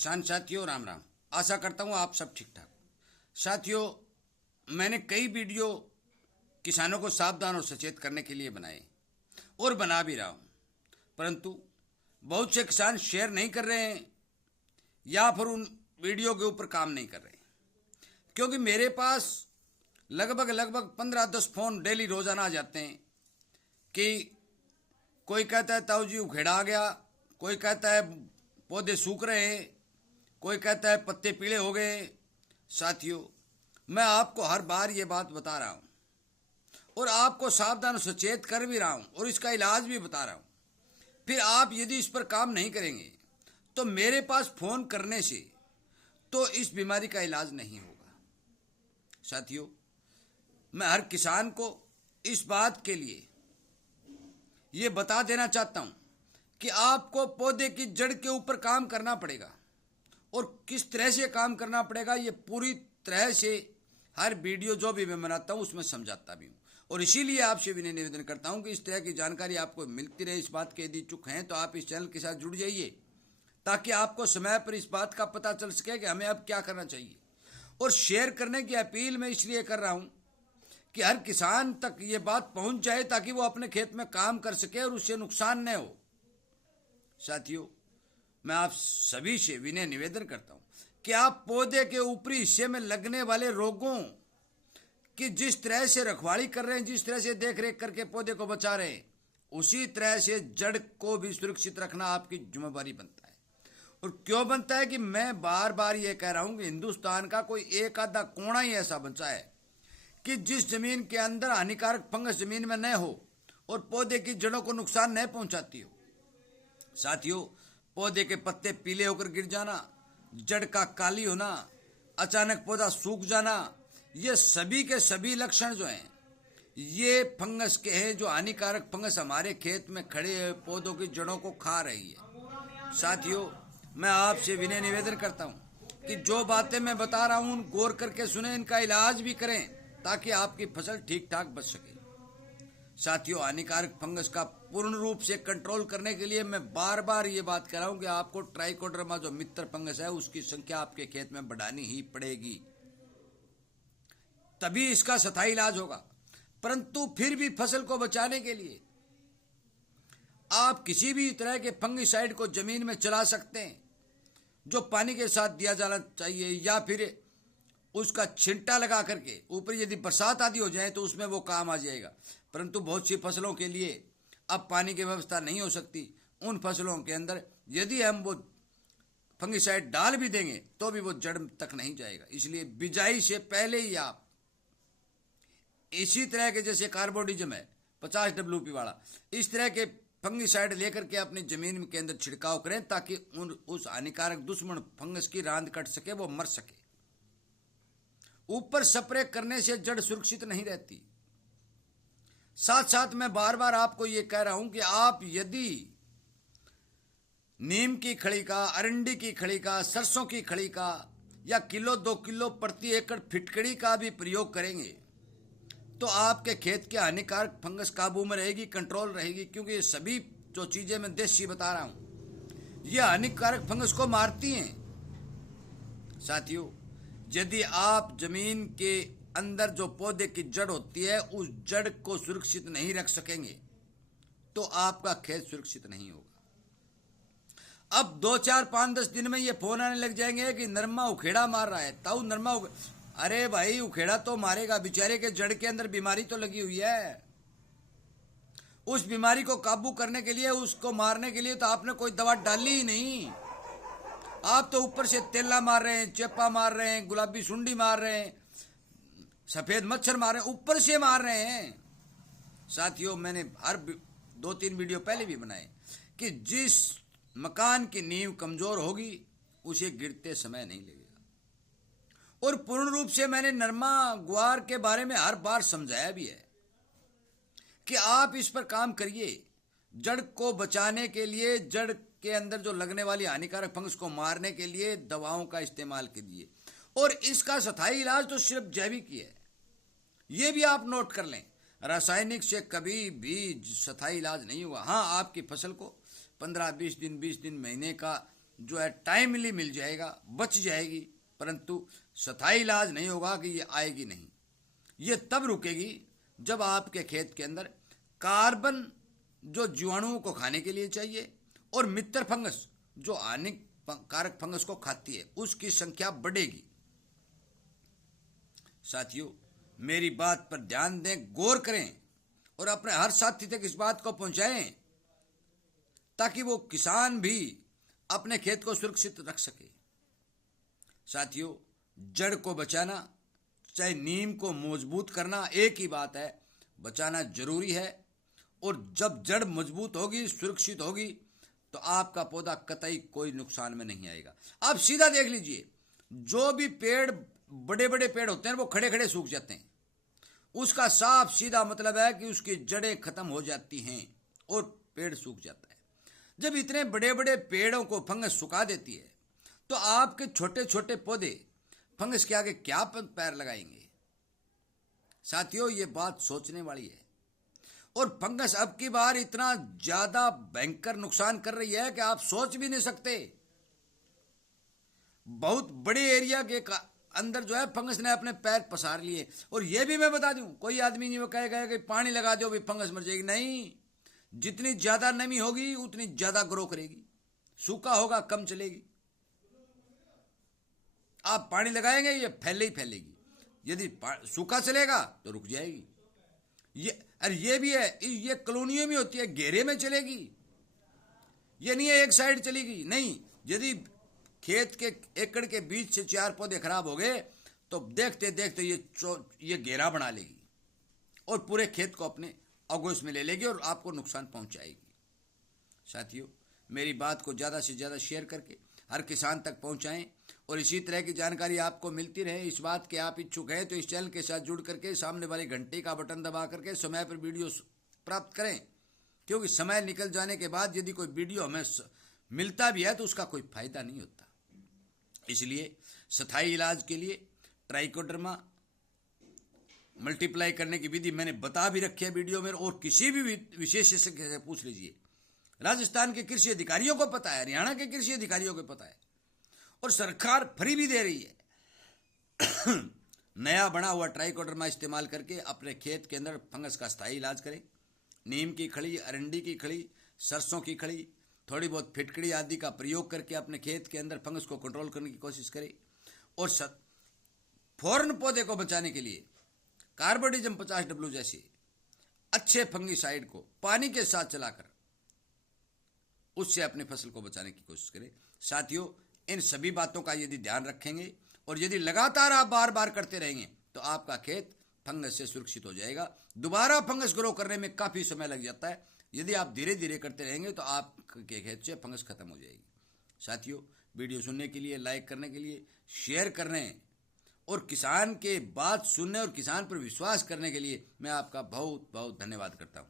किसान साथियों राम राम। आशा करता हूँ आप सब ठीक ठाक। साथियों, मैंने कई वीडियो किसानों को सावधान और सचेत करने के लिए बनाए और बना भी रहा हूँ, परंतु बहुत से किसान शेयर नहीं कर रहे हैं या फिर उन वीडियो के ऊपर काम नहीं कर रहे, क्योंकि मेरे पास लगभग 15-10 फोन डेली रोजाना आ जाते हैं कि कोई कहता है ताऊ जी उखेड़ा आ गया, कोई कहता है पौधे सूख रहे हैं, कोई कहता है पत्ते पीले हो गए। साथियों, मैं आपको हर बार ये बात बता रहा हूँ और आपको सावधान और सचेत कर भी रहा हूँ और इसका इलाज भी बता रहा हूँ। फिर आप यदि इस पर काम नहीं करेंगे तो मेरे पास फोन करने से तो इस बीमारी का इलाज नहीं होगा। साथियों, मैं हर किसान को इस बात के लिए ये बता देना चाहता हूँ कि आपको पौधे की जड़ के ऊपर काम करना पड़ेगा और किस तरह से काम करना पड़ेगा ये पूरी तरह से हर वीडियो जो भी मैं बनाता हूँ उसमें समझाता भी हूँ। और इसीलिए आपसे विनय निवेदन करता हूँ कि इस तरह की जानकारी आपको मिलती रहे। इस बात के यदि इच्छुक हैं तो आप इस चैनल के साथ जुड़ जाइए ताकि आपको समय पर इस बात का पता चल सके कि हमें अब क्या करना चाहिए। और शेयर करने की अपील मैं इसलिए कर रहा हूँ कि हर किसान तक ये बात पहुँच जाए ताकि वो अपने खेत में काम कर सके और उससे नुकसान न हो। साथियों, मैं आप सभी से विनय निवेदन करता हूं कि आप पौधे के ऊपरी हिस्से में लगने वाले रोगों की जिस तरह से रखवाली कर रहे हैं, जिस तरह से देख रेख करके पौधे को बचा रहे हैं, उसी तरह से जड़ को भी सुरक्षित रखना आपकी जिम्मेदारी बनता है। और क्यों बनता है कि मैं बार बार ये कह रहा हूं कि हिंदुस्तान का कोई एक आधा कोना ही ऐसा बचा है कि जिस जमीन के अंदर हानिकारक फंगस जमीन में न हो और पौधे की जड़ों को नुकसान न पहुंचाती हो। साथियों, पौधे के पत्ते पीले होकर गिर जाना, जड़ का काली होना, अचानक पौधा सूख जाना, ये सभी के सभी लक्षण जो हैं ये फंगस के हैं, जो हानिकारक फंगस हमारे खेत में खड़े पौधों की जड़ों को खा रही है। साथियों, मैं आपसे विनय निवेदन करता हूं कि जो बातें मैं बता रहा हूं गौर करके सुने, इनका इलाज भी करें ताकि आपकी फसल ठीक ठाक बच सके। साथियों, हानिकारक फंगस का पूर्ण रूप से कंट्रोल करने के लिए मैं बार बार ये बात कर रहा हूं कि आपको ट्राइकोडर्मा जो मित्र फंगस है उसकी संख्या आपके खेत में बढ़ानी ही पड़ेगी, तभी इसका स्थायी इलाज होगा। परंतु फिर भी फसल को बचाने के लिए आप किसी भी तरह के फंगिसाइड को जमीन में चला सकते हैं, जो पानी के साथ दिया जाना चाहिए, या फिर उसका छिंटा लगा करके ऊपर यदि बरसात आदि हो जाए तो उसमें वो काम आ जाएगा। परंतु बहुत सी फसलों के लिए अब पानी की व्यवस्था नहीं हो सकती। उन फसलों के अंदर यदि हम वो फंगिसाइड डाल भी देंगे तो भी वो जड़ तक नहीं जाएगा। इसलिए बिजाई से पहले ही आप इसी तरह के, जैसे कार्बोडिजम है 50 WP वाला, इस तरह के फंगिसाइड लेकर के अपनी जमीन के अंदर छिड़काव करें ताकि उस हानिकारक दुश्मन फंगस की रांद कट सके, वो मर सके। ऊपर स्प्रे करने से जड़ सुरक्षित नहीं रहती। साथ साथ मैं बार बार आपको यह कह रहा हूं कि आप यदि नीम की खड़ी का, अरंडी की खड़ी का, सरसों की खड़ी का या किलो 2 किलो प्रति एकड़ फिटकड़ी का भी प्रयोग करेंगे तो आपके खेत के हानिकारक फंगस काबू में रहेगी, कंट्रोल रहेगी। क्योंकि ये सभी जो चीजें मैं देसी बता रहा हूं ये हानिकारक फंगस को मारती हैं। साथियों, यदि आप जमीन के अंदर जो पौधे की जड़ होती है उस जड़ को सुरक्षित नहीं रख सकेंगे तो आपका खेत सुरक्षित नहीं होगा। अब 2, 4, 5, 10 दिन में ये फोन आने लग जाएंगे कि नरमा उखेड़ा मार रहा है, ताऊ नरमा अरे भाई, उखेड़ा तो मारेगा, बेचारे के जड़ के अंदर बीमारी तो लगी हुई है। उस बीमारी को काबू करने के लिए, उसको मारने के लिए तो आपने कोई दवा डाली ही नहीं। आप तो ऊपर से तेला मार रहे हैं, चेपा मार रहे हैं, गुलाबी सुंडी मार रहे हैं, सफेद मच्छर मार रहे हैं, ऊपर से मार रहे हैं। साथियों, मैंने हर 2-3 वीडियो पहले भी बनाए कि जिस मकान की नींव कमजोर होगी उसे गिरते समय नहीं लगेगा। और पूर्ण रूप से मैंने नरमा ग्वार के बारे में हर बार समझाया भी है कि आप इस पर काम करिए। जड़ को बचाने के लिए, जड़ के अंदर जो लगने वाली हानिकारक फंगस को मारने के लिए दवाओं का इस्तेमाल कीजिए। और इसका स्थायी इलाज तो सिर्फ जैविक ही है, ये भी आप नोट कर लें। रासायनिक से कभी भी स्थायी इलाज नहीं हुआ। हाँ, आपकी फसल को 15-20 दिन, 20 दिन, महीने का जो है टाइमली मिल जाएगा, बच जाएगी, परंतु स्थायी इलाज नहीं होगा कि ये आएगी नहीं। ये तब रुकेगी जब आपके खेत के अंदर कार्बन जो जीवाणुओं को खाने के लिए चाहिए और मित्र फंगस जो हानिकारक फंगस को खाती है उसकी संख्या बढ़ेगी। साथियों, मेरी बात पर ध्यान दें, गौर करें और अपने हर साथी तक इस बात को पहुंचाएं ताकि वो किसान भी अपने खेत को सुरक्षित रख सके। साथियों, जड़ को बचाना चाहे नीम को मजबूत करना एक ही बात है, बचाना जरूरी है। और जब जड़ मजबूत होगी, सुरक्षित होगी, तो आपका पौधा कतई कोई नुकसान में नहीं आएगा। आप सीधा देख लीजिए, जो भी पेड़ बड़े बड़े पेड़ होते हैं वो खड़े खड़े सूख जाते हैं, उसका साफ सीधा मतलब है कि उसकी जड़ें खत्म हो जाती हैं और पेड़ सूख जाता है। जब इतने बड़े बड़े पेड़ों को फंगस सुखा देती है तो आपके छोटे छोटे पौधे फंगस के आगे क्या पैर लगाएंगे। साथियों, ये बात सोचने वाली है। और फंगस अब की बार इतना ज्यादा भयंकर नुकसान कर रही है कि आप सोच भी नहीं सकते। बहुत बड़े एरिया के अंदर जो है फंगस ने अपने पैर पसार लिए। और ये भी मैं बता दूं, कोई आदमी नहीं वो कहेगा कि पानी लगा दो भी फंगस मर जाएगी। नहीं, जितनी ज्यादा नमी होगी उतनी ज्यादा ग्रो करेगी, सूखा होगा कम चलेगी। आप पानी लगाएंगे ये फैले ही फैलेगी, यदि सूखा चलेगा तो रुक जाएगी। ये भी है, ये कॉलोनियों में होती है, घेरे में चलेगी, ये नहीं है एक साइड चलेगी। नहीं, यदि खेत के एकड़ के बीच से 4 पौधे खराब हो गए तो देखते देखते ये घेरा बना लेगी और पूरे खेत को अपने आगोश में ले लेगी और आपको नुकसान पहुंचाएगी। साथियों, मेरी बात को ज़्यादा से ज़्यादा शेयर करके हर किसान तक पहुंचाएं और इसी तरह की जानकारी आपको मिलती रहे। इस बात के आप इच्छुक हैं तो इस चैनल के साथ जुड़ करके सामने वाले घंटे का बटन दबा करके समय पर वीडियो प्राप्त करें, क्योंकि समय निकल जाने के बाद यदि कोई वीडियो हमें मिलता भी है तो उसका कोई फायदा नहीं होता। इसलिए स्थायी इलाज के लिए ट्राइकोडर्मा मल्टीप्लाई करने की विधि मैंने बता भी रखी है वीडियो में, और किसी भी विशेषज्ञ से पूछ लीजिए। राजस्थान के कृषि अधिकारियों को पता है, हरियाणा के कृषि अधिकारियों को पता है, और सरकार फ्री भी दे रही है। नया बना हुआ ट्राइकोडर्मा इस्तेमाल करके अपने खेत के अंदर फंगस का स्थायी इलाज करें। नीम की खड़ी, अरंडी की खड़ी, सरसों की खड़ी, थोड़ी बहुत फिटकड़ी आदि का प्रयोग करके अपने खेत के अंदर फंगस को कंट्रोल करने की कोशिश करें। और फौरन पौधे को बचाने के लिए कार्बोडिजम 50W जैसे अच्छे फंगीसाइड को पानी के साथ चलाकर उससे अपनी फसल को बचाने की कोशिश करें। साथियों, इन सभी बातों का यदि ध्यान रखेंगे और यदि लगातार आप बार बार करते रहेंगे तो आपका खेत फंगस से सुरक्षित हो जाएगा। दोबारा फंगस ग्रो करने में काफ़ी समय लग जाता है, यदि आप धीरे धीरे करते रहेंगे तो आपके खेत से फंगस खत्म हो जाएगी। साथियों, वीडियो सुनने के लिए, लाइक करने के लिए, शेयर करने और किसान के बात सुनने और किसान पर विश्वास करने के लिए मैं आपका बहुत बहुत धन्यवाद करता हूँ।